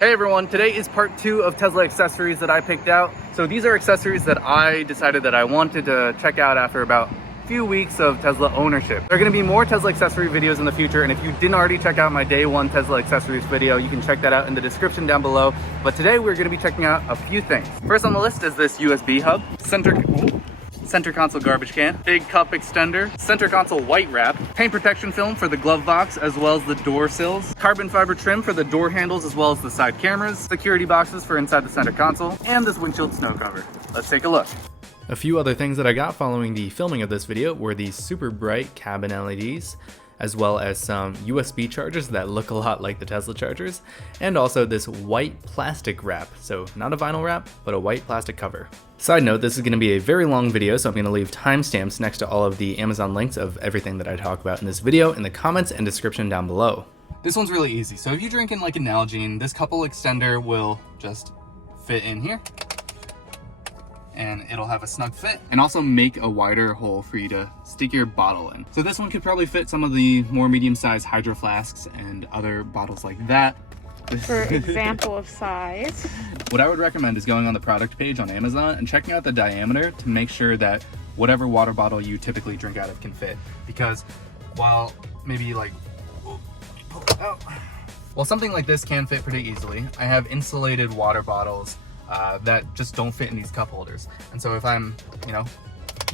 Hey everyone, today is part 2 of Tesla accessories that I picked out. So these are accessories that I decided that I wanted to check out after about a few weeks of Tesla ownership. There are going to be more Tesla accessory videos in the future, and if you didn't already check out my day 1 Tesla accessories video, you can check that out in the description down below. But today we're going to be checking out a few things. First on the list is this USB hub, center console garbage can, big cup extender, center console white wrap, paint protection film for the glove box as well as the door sills, carbon fiber trim for the door handles as well as the side cameras, security boxes for inside the center console, and this windshield snow cover. Let's take a look. A few other things that I got following the filming of this video were these super bright cabin LEDs, as well as some USB chargers that look a lot like the Tesla chargers, and also this white plastic wrap. So not a vinyl wrap, but a white plastic cover. Side note, this is going to be a very long video, so I'm going to leave timestamps next to all of the Amazon links of everything that I talk about in this video in the comments and description down below. This one's really easy. So if you're drinking like a Nalgene, this couple extender will just fit in here, and it'll have a snug fit and also make a wider hole for you to stick your bottle in. So this one could probably fit some of the more medium-sized hydro flasks and other bottles like that. For example of size. What I would recommend is going on the product page on Amazon and checking out the diameter to make sure that whatever water bottle you typically drink out of can fit. Because while maybe like, pull it out. While something like this can fit pretty easily, I have insulated water bottles that just don't fit in these cup holders. And so if I'm,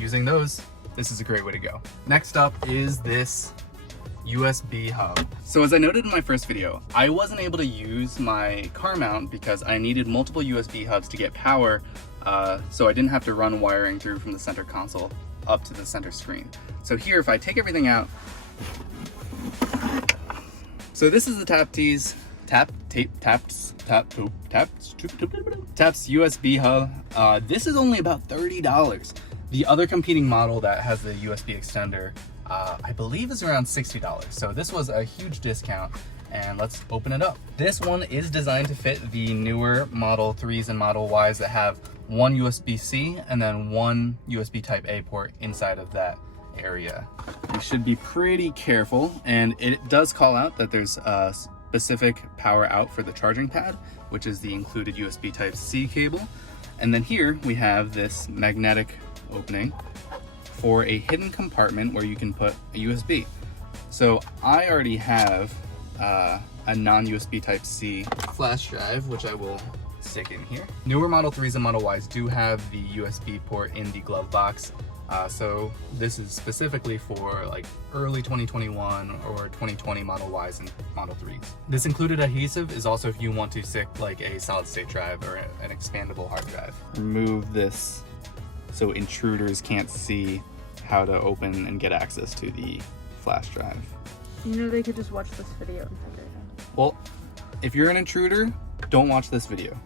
using those, this is a great way to go. Next up is this USB hub. So as I noted in my first video, I wasn't able to use my car mount because I needed multiple USB hubs to get power, so I didn't have to run wiring through from the center console up to the center screen. So here, if I take everything out, so this is the Taptes USB hub. This is only about $30. The other competing model that has the USB extender, I believe is around $60. So this was a huge discount, and let's open it up. This one is designed to fit the newer Model 3s and Model Ys that have one USB-C and then one USB Type A port inside of that area. You should be pretty careful, and it does call out that there's a specific power out for the charging pad, which is the included USB Type C cable. And then here we have this magnetic opening for a hidden compartment where you can put a USB. So I already have a non-USB Type C flash drive, which I will stick in here. Newer Model 3s and Model Ys do have the USB port in the glove box. So this is specifically for like early 2021 or 2020 Model Ys and Model 3s. This included adhesive is also if you want to stick like a solid state drive or an expandable hard drive. Remove this so intruders can't see how to open and get access to the flash drive. They could just watch this video and figure it out. Well, if you're an intruder, don't watch this video.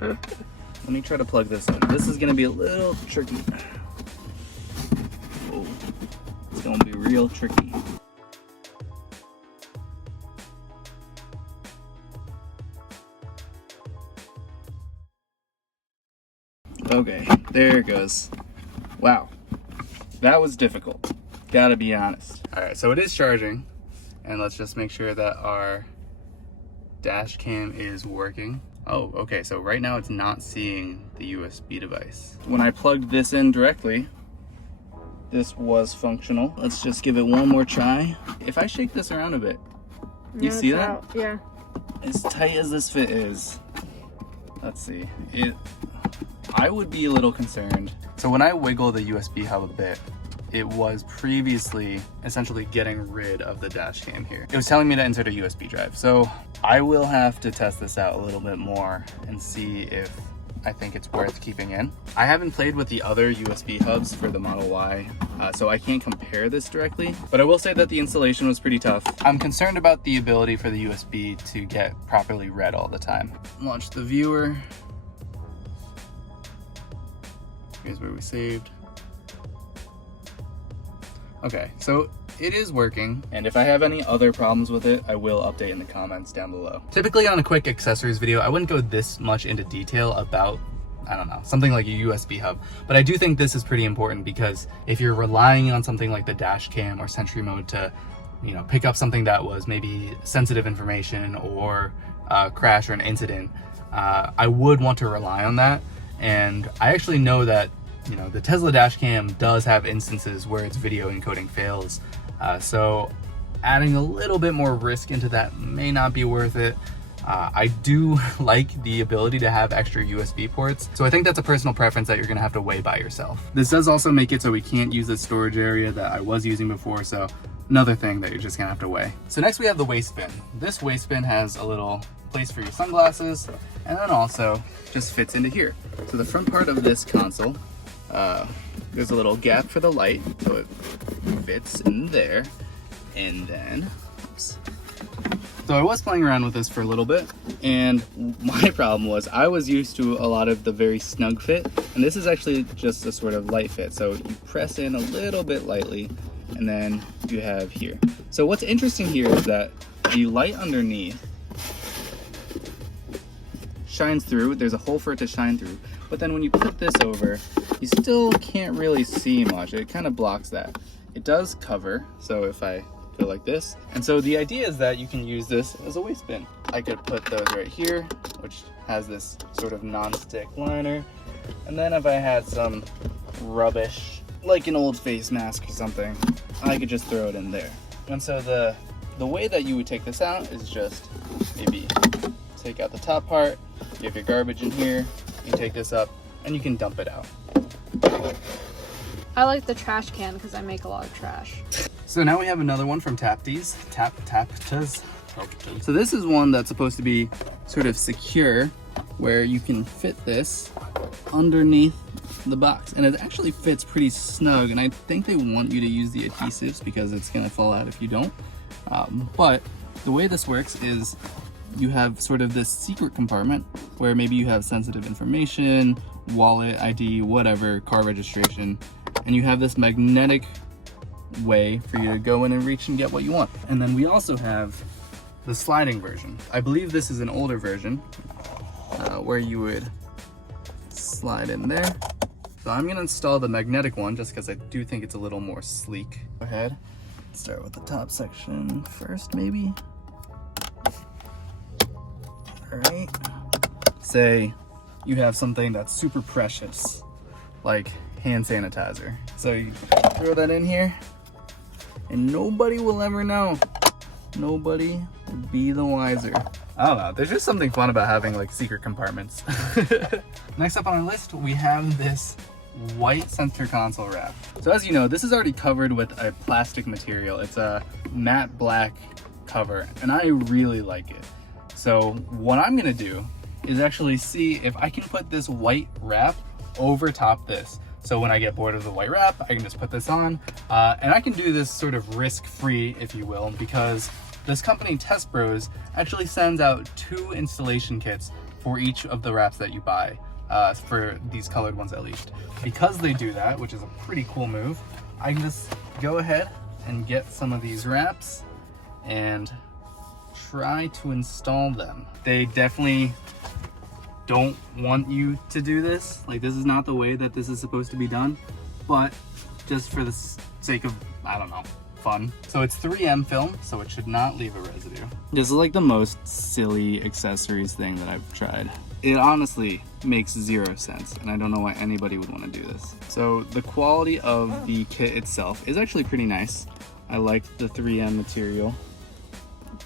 Let me try to plug this in. This is gonna be a little tricky. Oh, it's gonna be real tricky. Okay, there it goes. Wow, that was difficult, gotta be honest. All right, so it is charging, and let's just make sure that our dash cam is working. Oh, okay, so right now it's not seeing the USB device. When I plugged this in directly, this was functional. Let's just give it one more try. If I shake this around a bit, you see that? Out. Yeah. As tight as this fit is, let's see. I would be a little concerned. So when I wiggle the USB hub a bit, it was previously essentially getting rid of the dash cam here. It was telling me to insert a USB drive. So I will have to test this out a little bit more and see if I think it's worth keeping in. I haven't played with the other USB hubs for the Model Y, so I can't compare this directly, but I will say that the installation was pretty tough. I'm concerned about the ability for the USB to get properly read all the time. Launch the viewer. Here's where we saved. Okay, so it is working, and if I have any other problems with it, I will update in the comments down below. Typically on a quick accessories video, I wouldn't go this much into detail about, I don't know, something like a USB hub, but I do think this is pretty important because if you're relying on something like the dash cam or Sentry mode to you know, pick up something that was maybe sensitive information or a crash or an incident, I would want to rely on that. And I actually know that, you know, the Tesla dashcam does have instances where its video encoding fails. So adding a little bit more risk into that may not be worth it. I do like the ability to have extra USB ports, so I think that's a personal preference that you're gonna have to weigh by yourself. This does also make it so we can't use the storage area that I was using before, so another thing that you're just gonna have to weigh. So next we have the waist bin. This waist bin has a little place for your sunglasses, and then also just fits into here. So the front part of this console, there's a little gap for the light, so it fits in there. And then, oops. So I was playing around with this for a little bit, and my problem was I was used to a lot of the very snug fit, and this is actually just a sort of light fit. So you press in a little bit lightly, and then you have here. So what's interesting here is that the light underneath shines through. There's a hole for it to shine through, but then when you put this over, you still can't really see much. It kind of blocks that. It does cover, so if I go like this. And so the idea is that you can use this as a waist bin. I could put those right here, which has this sort of non-stick liner. And then if I had some rubbish, like an old face mask or something, I could just throw it in there. And so the way that you would take this out is just maybe take out the top part, you have your garbage in here, you take this up, and you can dump it out. I like the trash can because I make a lot of trash. So now we have another one from Taptes. Taptes. So this is one that's supposed to be sort of secure, where you can fit this underneath the box, and it actually fits pretty snug. And I think they want you to use the adhesives because it's gonna fall out if you don't. But the way this works is you have sort of this secret compartment where maybe you have sensitive information, wallet, ID, whatever, car registration, and you have this magnetic way for you to go in and reach and get what you want. And then we also have the sliding version. I believe this is an older version where you would slide in there. So I'm gonna install the magnetic one just because I do think it's a little more sleek. Go ahead, start with the top section first maybe. All right, say you have something that's super precious, like hand sanitizer. So you throw that in here, and nobody will ever know. Nobody would be the wiser. I don't know, there's just something fun about having like secret compartments. Next up on our list, we have this white center console wrap. So as you know, this is already covered with a plastic material. It's a matte black cover, and I really like it. So what I'm gonna do is actually see if I can put this white wrap over top this. So when I get bored of the white wrap, I can just put this on, and I can do this sort of risk-free, if you will, because this company, Test Bros, actually sends out 2 installation kits for each of the wraps that you buy, for these colored ones at least. Because they do that, which is a pretty cool move, I can just go ahead and get some of these wraps and try to install them. They definitely don't want you to do this. Like, this is not the way that this is supposed to be done, but just for the sake of, I don't know, fun. So it's 3M film, so it should not leave a residue. This is like the most silly accessories thing that I've tried. It honestly makes 0 sense, and I don't know why anybody would want to do this. So the quality of the kit itself is actually pretty nice. I like the 3M material,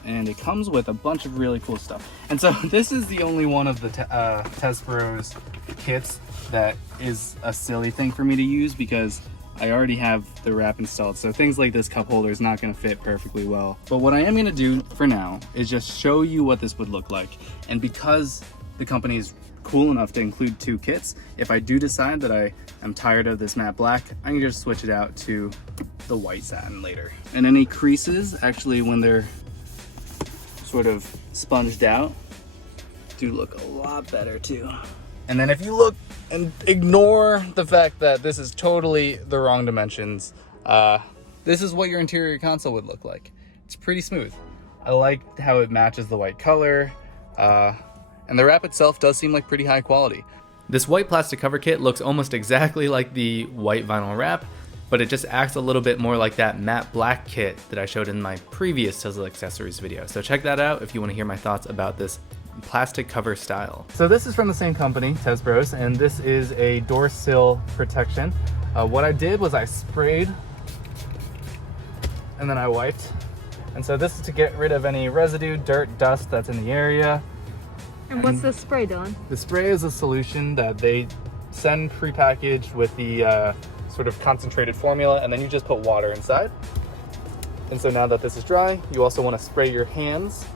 and it comes with a bunch of really cool stuff. And so this is the only one of the Test Bros kits that is a silly thing for me to use because I already have the wrap installed. So things like this cup holder is not gonna fit perfectly well. But what I am gonna do for now is just show you what this would look like. And because the company is cool enough to include 2 kits, if I do decide that I am tired of this matte black, I can just switch it out to the white satin later. And any creases, actually when they're sort of sponged out, do look a lot better too. And then if you look and ignore the fact that this is totally the wrong dimensions, this is what your interior console would look like. It's pretty smooth. I like how it matches the white color, and the wrap itself does seem like pretty high quality. This white plastic cover kit looks almost exactly like the white vinyl wrap, but it just acts a little bit more like that matte black kit that I showed in my previous Tesla accessories video. So check that out if you want to hear my thoughts about this plastic cover style. So this is from the same company, Bros, and this is a door sill protection. What I did was I sprayed and then I wiped. And so this is to get rid of any residue, dirt, dust that's in the area. And what's the spray doing? The spray is a solution that they send prepackaged with the sort of concentrated formula, and then you just put water inside. And so now that this is dry, you also want to spray your hands,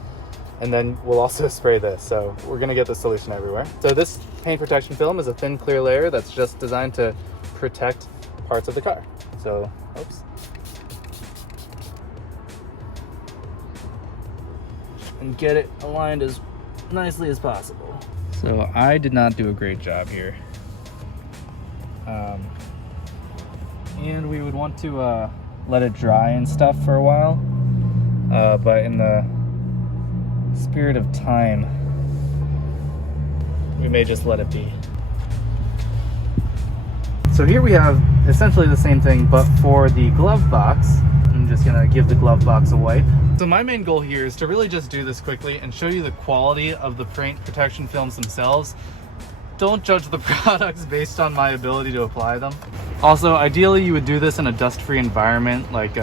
and then we'll also spray this. So we're gonna get the solution everywhere. So this paint protection film is a thin clear layer that's just designed to protect parts of the car. So, oops. And get it aligned as nicely as possible. So I did not do a great job here. And we would want to let it dry and stuff for a while, but in the spirit of time, we may just let it be. So here we have essentially the same thing, but for the glove box. I'm just gonna give the glove box a wipe. So my main goal here is to really just do this quickly and show you the quality of the paint protection films themselves. Don't judge the products based on my ability to apply them. Also, ideally you would do this in a dust-free environment, like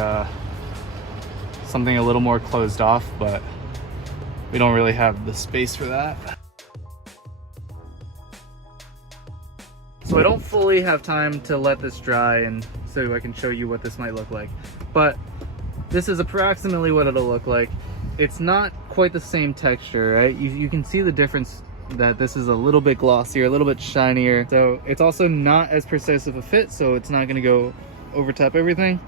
something a little more closed off, but we don't really have the space for that. So I don't fully have time to let this dry and so I can show you what this might look like. But this is approximately what it'll look like. It's not quite the same texture, right? You can see the difference, that this is a little bit glossier, a little bit shinier. So it's also not as precise of a fit, so it's not gonna go over top everything.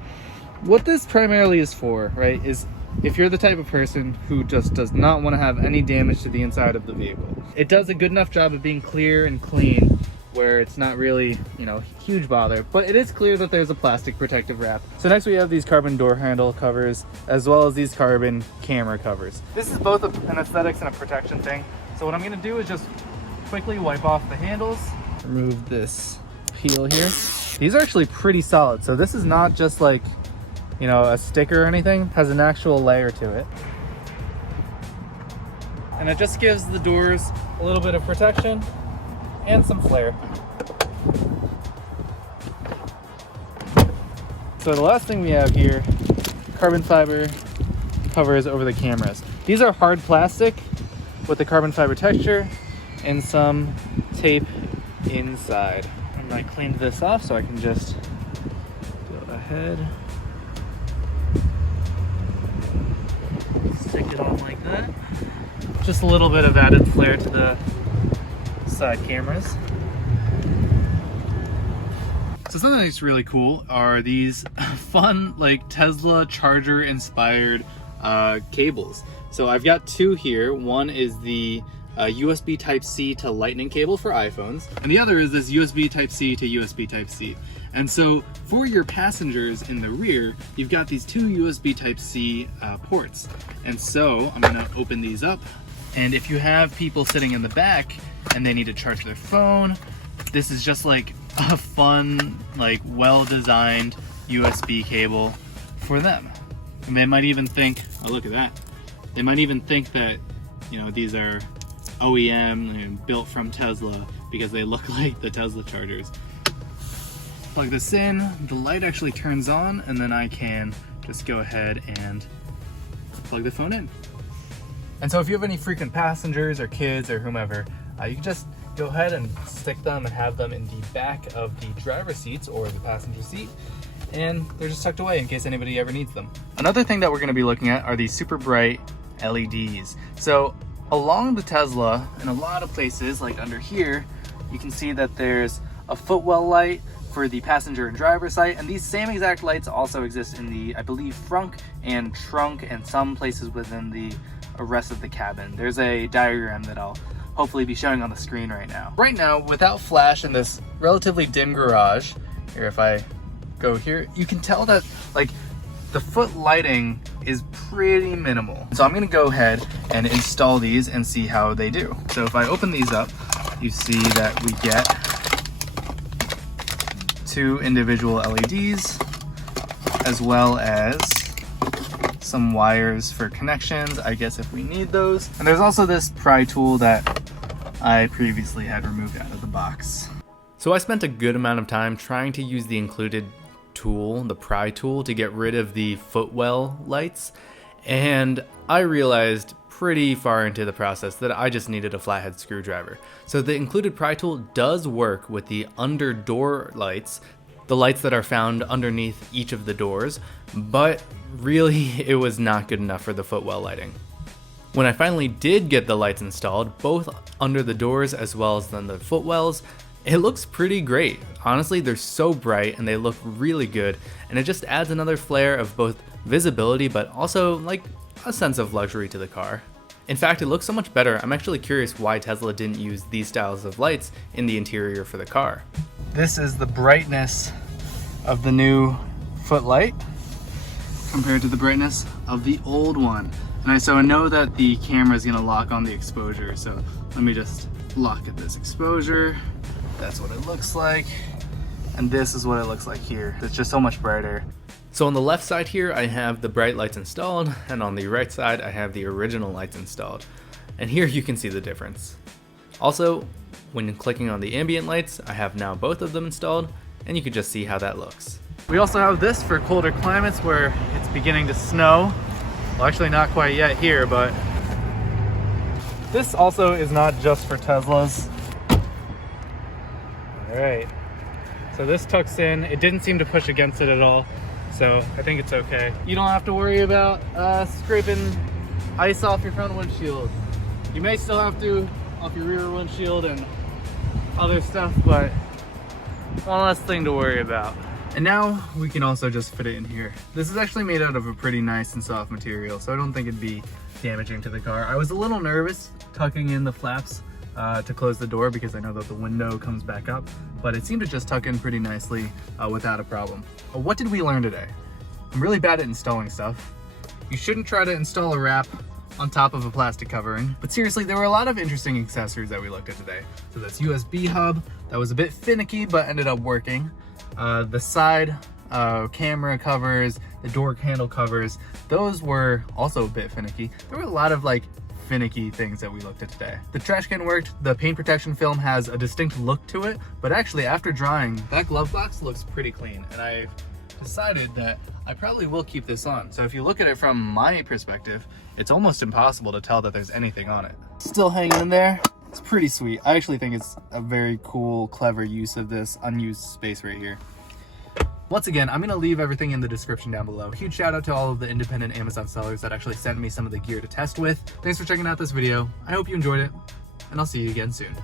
What this primarily is for, right, is if you're the type of person who just does not want to have any damage to the inside of the vehicle. It does a good enough job of being clear and clean where it's not really, you know, huge bother, but it is clear that there's a plastic protective wrap. So next we have these carbon door handle covers, as well as these carbon camera covers. This is both an aesthetics and a protection thing. So what I'm gonna do is just quickly wipe off the handles, remove this peel here. These are actually pretty solid. So this is not just like, you know, a sticker or anything, it has an actual layer to it. And it just gives the doors a little bit of protection and some flair. So the last thing we have here, carbon fiber covers over the cameras. These are hard plastic with the carbon fiber texture and some tape inside. And I cleaned this off so I can just go ahead, stick it on like that. Just a little bit of added flair to the side cameras. So something that's really cool are these fun, like Tesla charger inspired cables. So I've got two here. One is the USB Type-C to Lightning cable for iPhones, and the other is this USB Type-C to USB Type-C. And so for your passengers in the rear, you've got these two USB Type-C ports. And so I'm gonna open these up. And if you have people sitting in the back and they need to charge their phone, this is just like a fun, like well-designed USB cable for them. And they might even think, oh, look at that. They might even think that, you know, these are OEM and built from Tesla because they look like the Tesla chargers. Plug this in, the light actually turns on, and then I can just go ahead and plug the phone in. And so if you have any frequent passengers or kids or whomever, you can just go ahead and stick them and have them in the back of the driver's seats or the passenger seat, and they're just tucked away in case anybody ever needs them. Another thing that we're going to be looking at are these super bright LEDs. So along the Tesla, in a lot of places, like under here, you can see that there's a footwell light for the passenger and driver side, and these same exact lights also exist in the, I believe, frunk and trunk and some places within the rest of the cabin. There's a diagram that I'll hopefully be showing on the screen right now. Right now, without flash in this relatively dim garage, here if I go here, you can tell that like the foot lighting is pretty minimal. So I'm gonna go ahead and install these and see how they do. So if I open these up, you see that we get two individual LEDs as well as some wires for connections, I guess, if we need those. And there's also this pry tool that I previously had removed out of the box. So I spent a good amount of time trying to use the included tool, the pry tool, to get rid of the footwell lights, and I realized pretty far into the process that I just needed a flathead screwdriver. So the included pry tool does work with the under door lights, the lights that are found underneath each of the doors, but really it was not good enough for the footwell lighting. When I finally did get the lights installed, both under the doors as well as then the footwells, it looks pretty great. Honestly, they're so bright and they look really good, and it just adds another flare of both visibility but also like a sense of luxury to the car. In fact, it looks so much better. I'm actually curious why Tesla didn't use these styles of lights in the interior for the car. This is the brightness of the new footlight compared to the brightness of the old one. And so I know that the camera is gonna lock on the exposure, so let me just lock at this exposure. That's what it looks like. And this is what it looks like here. It's just so much brighter. So on the left side here, I have the bright lights installed, and on the right side, I have the original lights installed. And here you can see the difference. Also, when clicking on the ambient lights, I have now both of them installed, and you can just see how that looks. We also have this for colder climates where it's beginning to snow. Well, actually not quite yet here, but this also is not just for Teslas. All right, so this tucks in. It didn't seem to push against it at all, so I think it's okay. You don't have to worry about scraping ice off your front windshield. You may still have to off your rear windshield and other stuff, but one less thing to worry about. And now we can also just fit it in here. This is actually made out of a pretty nice and soft material, so I don't think it'd be damaging to the car. I was a little nervous tucking in the flaps to close the door because I know that the window comes back up, but it seemed to just tuck in pretty nicely without a problem. What did we learn today? I'm really bad at installing stuff. You shouldn't try to install a wrap on top of a plastic covering, but seriously, there were a lot of interesting accessories that we looked at today. So this USB hub that was a bit finicky but ended up working. The side camera covers, the door handle covers, those were also a bit finicky. There were a lot of like finicky things that we looked at today. The trash can worked, the paint protection film has a distinct look to it, but actually after drying, that glove box looks pretty clean, and I've decided that I probably will keep this on. So if you look at it from my perspective, it's almost impossible to tell that there's anything on it. Still hanging in there. It's pretty sweet. I actually think it's a very cool, clever use of this unused space right here. Once again, I'm gonna leave everything in the description down below. Huge shout out to all of the independent Amazon sellers that actually sent me some of the gear to test with. Thanks for checking out this video. I hope you enjoyed it, and I'll see you again soon.